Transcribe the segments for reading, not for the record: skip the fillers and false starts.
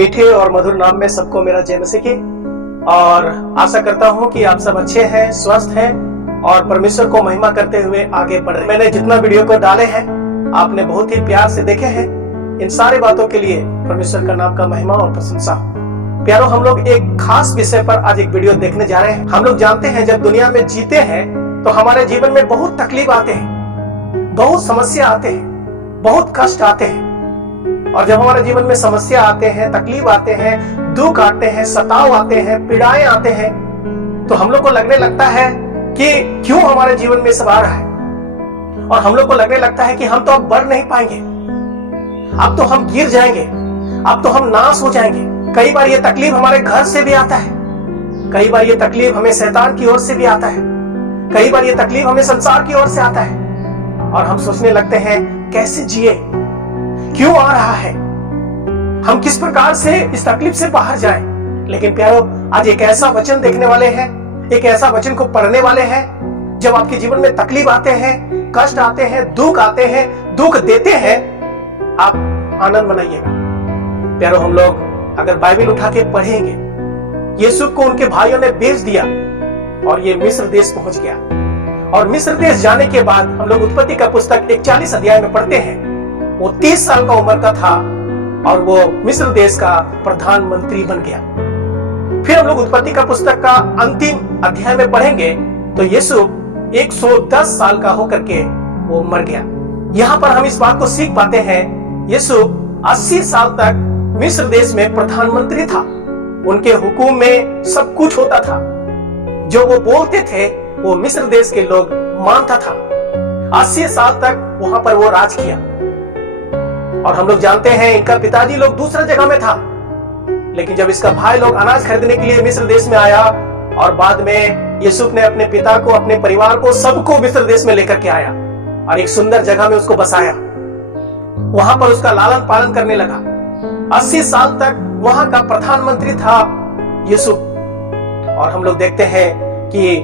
मीठे और मधुर नाम में सबको मेरा जय मसीह की। और आशा करता हूं कि आप सब अच्छे हैं, स्वस्थ हैं और परमेश्वर को महिमा करते हुए आगे बढ़ रहे हैं। मैंने जितना वीडियो को डाले हैं आपने बहुत ही प्यार से देखे हैं। इन सारी बातों के लिए परमेश्वर का नाम का महिमा और प्रशंसा हो। प्यारो, हम लोग एक खास विषय पर आज एक वीडियो देखने जा रहे हैं। हम लोग जानते हैं जब दुनिया में जीते हैं तो हमारे जीवन में बहुत तकलीफ आते हैं, बहुत समस्या आते हैं, बहुत कष्ट आते हैं। और जब हमारे जीवन में समस्या आते हैं, तकलीफ आते हैं, दुख आते हैं, सताव आते हैं, पीड़ाएं आते हैं, तो हम लोग को लगने लगता है कि क्यों हमारे जीवन में सब आ रहा है। और हम लोग को लगने लगता है कि हम तो अब बढ़ नहीं पाएंगे, अब तो हम गिर जाएंगे, अब तो हम नाश हो जाएंगे। कई बार ये तकलीफ हमारे घर से भी आता है, कई बार ये तकलीफ हमें शैतान की ओर से भी आता है, कई बार ये तकलीफ हमें संसार की ओर से आता है। और हम सोचने लगते हैं कैसे जिए, क्यों आ रहा है, हम किस प्रकार से इस तकलीफ से बाहर जाएं। लेकिन प्यारो, आज एक ऐसा वचन देखने वाले हैं, एक ऐसा वचन को पढ़ने वाले हैं। जब आपके जीवन में तकलीफ आते हैं, कष्ट आते हैं, दुख आते हैं, दुख देते हैं, आप आनंद मनाइएगा। प्यारो, हम लोग अगर बाइबल उठा के पढ़ेंगे, यूसुफ को उनके भाइयों ने बेच दिया और ये मिस्र देश पहुंच गया। और मिस्र देश जाने के बाद हम लोग उत्पत्ति का पुस्तक 41 अध्याय में पढ़ते हैं। वो 30 साल का उम्र का था और वो मिस्र देश का प्रधानमंत्री बन गया। फिर हम लोग उत्पत्ति का पुस्तक का अंतिम अध्याय में पढ़ेंगे तो यूसुफ 110 साल का होकर के वो मर गया। यहाँ पर हम इस बात को सीख पाते हैं, यूसुफ 80 साल तक मिस्र देश में प्रधानमंत्री था। उनके हुकुम में सब कुछ होता था, जो वो बोलते थे वो मिस्र देश के लोग मानता था। 80 साल तक वहां पर वो राज किया। और हम लोग जानते हैं इनका पिताजी लोग दूसरा जगह में था, लेकिन जब इसका भाई लोग अनाज खरीदने के लिए मिस्र देश में आया और बाद में यूसुफ ने अपने पिता को, अपने परिवार को, सबको मिस्र देश में लेकर के आया और एक सुंदर जगह में उसको बसाया। वहां पर उसका लालन पालन करने लगा। 80 साल तक वहां का प्रधानमंत्री था यूसुफ। और हम लोग देखते हैं कि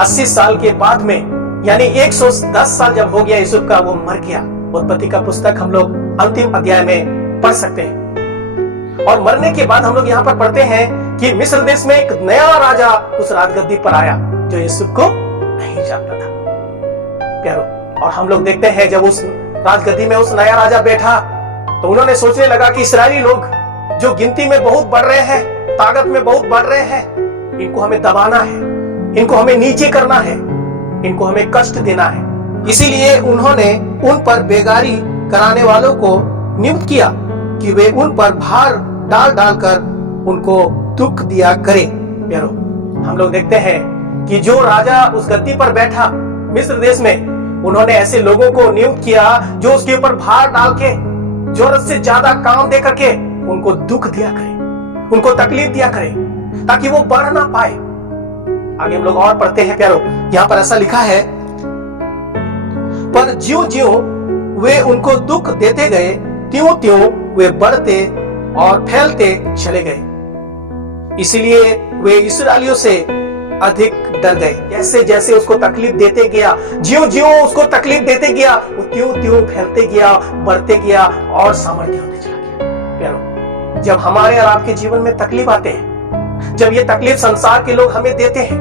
80 साल के बाद में, यानी 110 साल जब हो गया यूसुफ का, वो मर गया। उत्पत्ति का पुस्तक हम लोग अंतिम अध्याय में पढ़ सकते हैं। और मरने के बाद हम लोग यहाँ पर पढ़ते हैं कि मिस्र देश में एक नया राजा उस राजगद्दी पर आया जो यूसुफ को नहीं जानता था। प्यारो, और हम लोग देखते हैं जब उस राजगद्दी में उस नया राजा बैठा तो उन्होंने सोचने लगा कि इस्राएली लोग जो गिनती में बहुत बढ़ रहे हैं, ताकत में बहुत बढ़ रहे हैं, इनको हमें दबाना है, इनको हमें नीचे करना है, इनको हमें कष्ट देना है। इसीलिए उन्होंने उन पर बेगारी कराने वालों को नियुक्त किया कि वे उन पर भार डाल डालकर उनको दुख दिया करे। प्यारो, हम लोग देखते हैं कि जो राजा उस गद्दी पर बैठा मिस्र देश में, उन्होंने ऐसे लोगों को नियुक्त किया जो उसके ऊपर भार डाल के, जरूरत से ज्यादा काम दे करके उनको दुख दिया करे, उनको तकलीफ दिया करे, ताकि वो बढ़ ना पाए। आगे हम लोग और पढ़ते हैं प्यारो, यहाँ पर ऐसा लिखा है, पर ज्यों ज्यों वे उनको दुख देते गए, त्यों त्यों वे बढ़ते और फैलते चले गए। इसलिए वे इस्राएलियों से अधिक डर गए। जैसे जैसे उसको तकलीफ देते गया, ज्यों ज्यों उसको तकलीफ देते गया, वो त्यों त्यों फैलते गया, बढ़ते गया और सामर्थ्य होते चला गया। प्यारो, जब हमारे और आपके जीवन में तकलीफ आते हैं, जब ये तकलीफ संसार के लोग हमें देते हैं,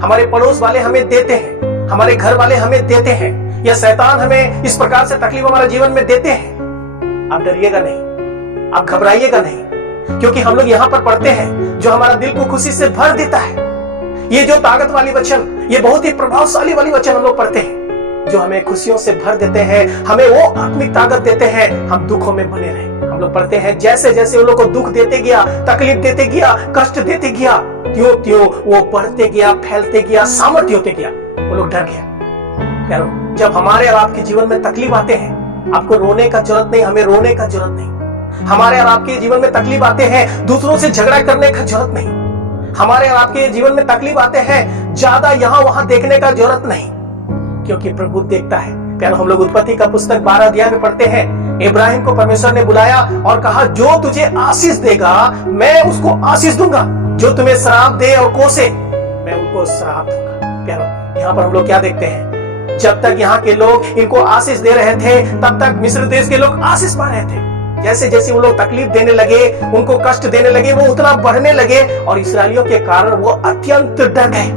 हमारे पड़ोस वाले हमें देते हैं, हमारे घर वाले हमें देते हैं, या शैतान हमें इस प्रकार से तकलीफ हमारे जीवन में देते हैं, आप डरिएगा नहीं, आप घबराइएगा नहीं, क्योंकि हम लोग यहाँ पर पढ़ते हैं जो हमारा दिल को खुशी से भर देता है। ये जो ताकत वाली वचन, ये बहुत ही प्रभावशाली वाली वचन हम लोग पढ़ते हैं, जो हमें खुशियों से भर देते हैं, हमें वो आत्मिक ताकत देते हैं, हम दुखों में बने रहे। हम लोग पढ़ते हैं जैसे जैसे उन लोग को दुख देते गया, तकलीफ देते गया, कष्ट देते गया, त्यों त्यों वो बढ़ते गया, फैलते गया, सामर्थ्य होते गया, वो लोग डर गया। प्यारो, जब हमारे और आपके जीवन में तकलीफ आते हैं, आपको रोने का जरूरत नहीं, हमें रोने का जरूरत नहीं। हमारे और आपके जीवन में तकलीफ आते हैं, दूसरों से झगड़ा करने का जरूरत नहीं। हमारे और आपके जीवन में तकलीफ आते हैं, ज्यादा यहाँ वहां देखने का जरूरत नहीं, क्योंकि प्रभु देखता है। प्यारो, हम लोग उत्पत्ति का पुस्तक 12 अध्याय में पढ़ते हैं, इब्राहिम को परमेश्वर ने बुलाया और कहा, जो तुझे आशीष देगा मैं उसको आशीष दूंगा, जो तुम्हें श्राप दे और कोसे मैं उनको श्राप दूंगा। प्यारो, यहाँ पर हम लोग क्या देखते हैं, जब तक यहाँ के लोग इनको आशीष दे रहे थे, तब तक मिस्र देश के लोग आशीष पा रहे थे। जैसे जैसे वो लोग तकलीफ देने लगे, उनको कष्ट देने लगे, वो उतना बढ़ने लगे और इस्राएलियों के कारण वो अत्यंत डर गए।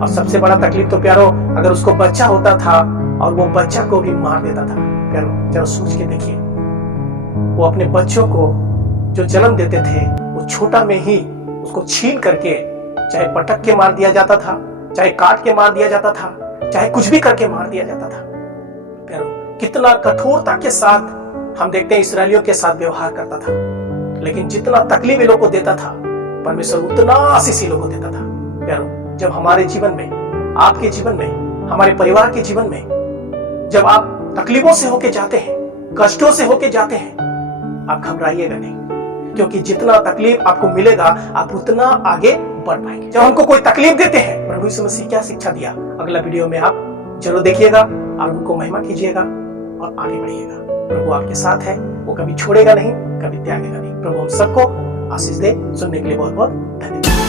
और सबसे बड़ा तकलीफ तो प्यारो, अगर उसको बच्चा होता था और वो बच्चा को भी मार देता था। प्यारो जरा सोच के देखिए, वो अपने बच्चों को जो जन्म देते थे वो छोटा में ही उसको छीन करके चाहे पटक के मार दिया जाता था, चाहे काट के मार दिया जाता था, चाहे कुछ भी करके मार दिया जाता था। प्यारो कितना कठोरता के साथ हम देखते हैं इस्राएलियों के साथ व्यवहार करता था। लेकिन जितना तकलीफ लोगों को देता था, परमेश्वर उतना आशीष लोगों को देता था। प्यारो जब हमारे जीवन में, आपके जीवन में, हमारे परिवार के जीवन में जब आप तकलीफों से होके जाते हैं, कष्टों से होके जाते हैं, आप घबराइएगा नहीं, क्योंकि जितना तकलीफ आपको मिलेगा आप उतना आगे बढ़ पाएंगे। जब हमको कोई तकलीफ देते हैं, प्रभु यीशु मसीह क्या शिक्षा दिया, अगला वीडियो में आप जरूर देखिएगा और उनको महिमा कीजिएगा और आगे बढ़िएगा। प्रभु आपके साथ है, वो कभी छोड़ेगा नहीं, कभी त्यागेगा नहीं। प्रभु हम सबको आशीष दे। सुनने के लिए बहुत बहुत धन्यवाद।